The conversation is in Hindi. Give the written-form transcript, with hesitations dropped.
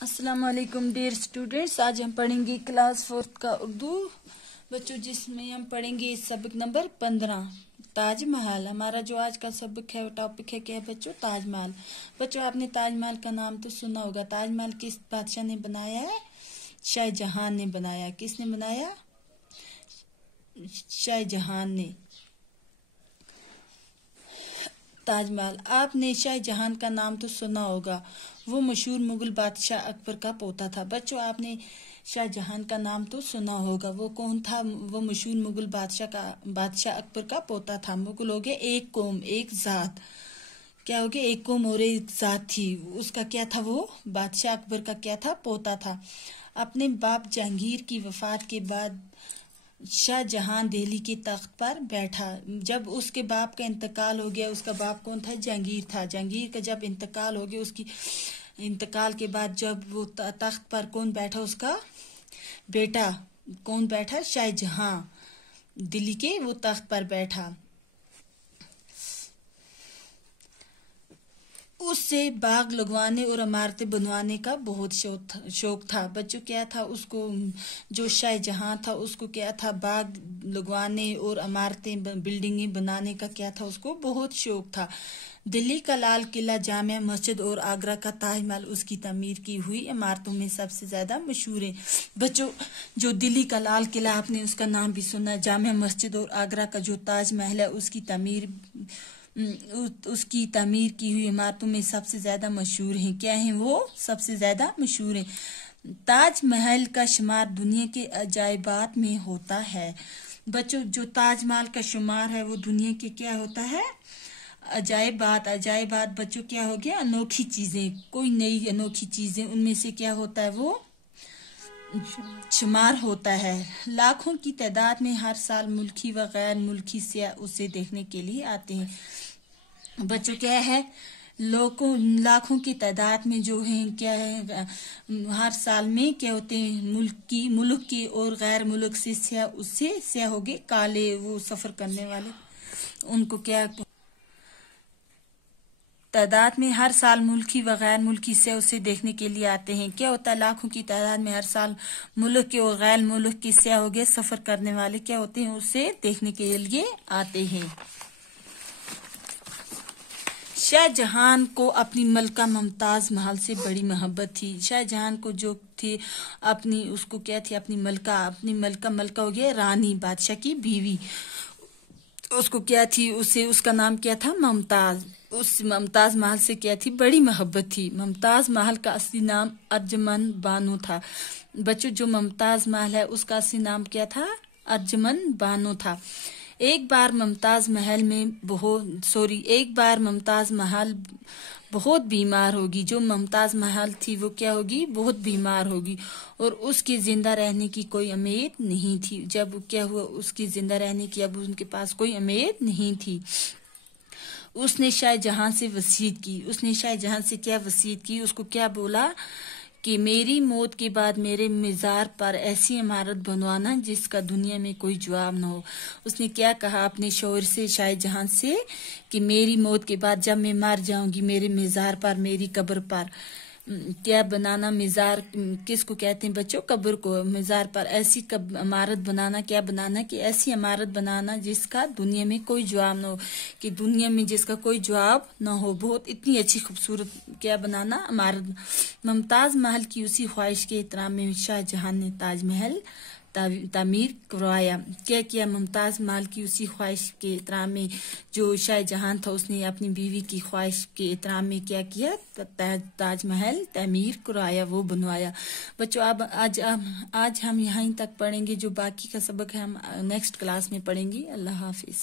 अस्सलाम वालेकुम डियर स्टूडेंट्स। आज हम पढ़ेंगे क्लास 4 का उर्दू बच्चों, जिसमें हम पढ़ेंगे सबक नंबर 15 ताजमहल। हमारा जो आज का सबक है, टॉपिक है क्या है बच्चों? ताजमहल। बच्चों, आपने ताजमहल का नाम तो सुना होगा। ताजमहल किस बादशाह ने बनाया है? शाहजहां ने बनाया। किसने बनाया? शाहजहां ने। ताजमहल। आपने शाहजहां का नाम तो सुना होगा, वो मशहूर मुगल बादशाह अकबर का पोता था। बच्चों, आपने शाहजहां का नाम तो सुना होगा, वो कौन था? वो मशहूर मुगल बादशाह अकबर का पोता था। मुगल हो गए एक कौम एक जात। क्या हो गया? एक कौम और एक जात थी। उसका क्या था? वो बादशाह अकबर का क्या था? पोता था। अपने बाप जहांगीर की वफात के बाद शाहजहां दिल्ली के तख्त पर बैठा। जब उसके बाप का इंतकाल हो गया, उसका बाप कौन था? जहांगीर था। जहांगीर का जब इंतकाल हो गया, उसकी इंतकाल के बाद जब वो तख्त पर कौन बैठा? उसका बेटा। कौन बैठा? शाहजहां दिल्ली के वो तख्त पर बैठा। उससे बाग लगवाने और इमारतें बनवाने का बहुत शौक था। बच्चों, क्या था उसको? जो शाहजहां था उसको क्या था? बाग लगवाने और इमारतें बिल्डिंगें बनाने का क्या था? उसको बहुत शौक था। दिल्ली का लाल किला, जामिया मस्जिद और आगरा का ताजमहल उसकी तमीर की हुई इमारतों में सबसे ज्यादा मशहूर है। बच्चों, जो दिल्ली का लाल किला, आपने उसका नाम भी सुना। जामिया मस्जिद और आगरा का जो ताजमहल है, उसकी तमीर की हुई इमारतों में सबसे ज्यादा मशहूर है। क्या है वो? सबसे ज्यादा मशहूर है। ताजमहल का शुमार दुनिया के अजायबात में होता है। बच्चों, जो ताजमहल का शुमार है वो दुनिया के क्या होता है? अजायबात बच्चों क्या हो गया? अनोखी चीजें, कोई नई अनोखी चीजें, उनमें से क्या होता है? वो शुमार होता है। लाखों की तादाद में हर साल मुल्की व गैर मुल्की सयाह उसे देखने के लिए आते हैं। बच्चों, क्या है? लाखों की तादाद में जो है क्या है, हर साल में क्या होते हैं? मुल्क के और गैर मुल्क से सयाह हो गए काले, वो सफर करने वाले, उनको क्या तादाद में हर साल मुल्की व गैर मुल्की से उसे देखने के लिए आते हैं। क्या होता है? लाखों की तादाद में हर साल मुल्क के और गैर मुल्क के सयाह हो गए सफर करने वाले क्या होते हैं? उसे देखने के लिए आते हैं। शाहजहां को अपनी मलका मुमताज महल से बड़ी मोहब्बत थी। शाहजहां को जो थी अपनी, उसको क्या थी? अपनी मलका हो गया रानी, बादशाह की बीवी। उसको क्या थी? उसका नाम क्या था? मुमताज। उस मुमताज महल से क्या थी? बड़ी मोहब्बत थी। मुमताज महल का असली नाम अर्जमन बानो था। बच्चों, जो मुमताज महल है उसका असली नाम क्या था? अर्जमन बानो था। एक बार मुमताज महल बहुत बीमार होगी। जो मुमताज महल थी वो क्या होगी? बहुत बीमार होगी और उसकी जिंदा रहने की कोई उम्मीद नहीं थी। जब क्या हुआ? उसकी जिंदा रहने की अब उनके पास कोई उम्मीद नहीं थी। उसने शाहजहां से वसीयत की। उसने शाहजहां से क्या वसीयत की? उसको क्या बोला कि मेरी मौत के बाद मेरे मज़ार पर ऐसी इमारत बनवाना जिसका दुनिया में कोई जवाब न हो। उसने क्या कहा अपने शौहर से, शाहजहां से, कि मेरी मौत के बाद जब मैं मर जाऊंगी, मेरे मज़ार पर, मेरी कब्र पर क्या बनाना? मज़ार किसको कहते हैं बच्चों? कब्र को। मज़ार पर ऐसी इमारत बनाना, क्या बनाना? कि ऐसी इमारत बनाना जिसका दुनिया में कोई जवाब न हो, कि दुनिया में जिसका कोई जवाब न हो। बहुत इतनी अच्छी खूबसूरत क्या बनाना? इमारत। मुमताज महल की उसी ख्वाहिश के एहतराम में शाहजहां ने ताजमहल तामीर करवाया। क्या किया? मुमताज महल की उसी ख्वाहिश के एहतराम में जो शाहजहां था, उसने अपनी बीवी की ख्वाहिश के एहतराम में क्या किया? ताजमहल तामीर करवाया, वो बनवाया। बच्चों, अब आज हम यहीं तक पढ़ेंगे। जो बाकी का सबक है हम नेक्स्ट क्लास में पढ़ेंगे। अल्लाह हाफिज।